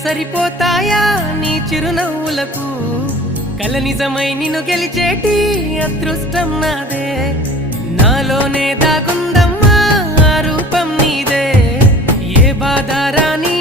సరిపోతాయా నీ చిరునవ్వులకు కల నిజమై నిన్ను గెలిచేటి అదృష్టం నాదే నాలోనే దాగుందమ్మా ఆ రూపం నీదే ఏ బాధ రాని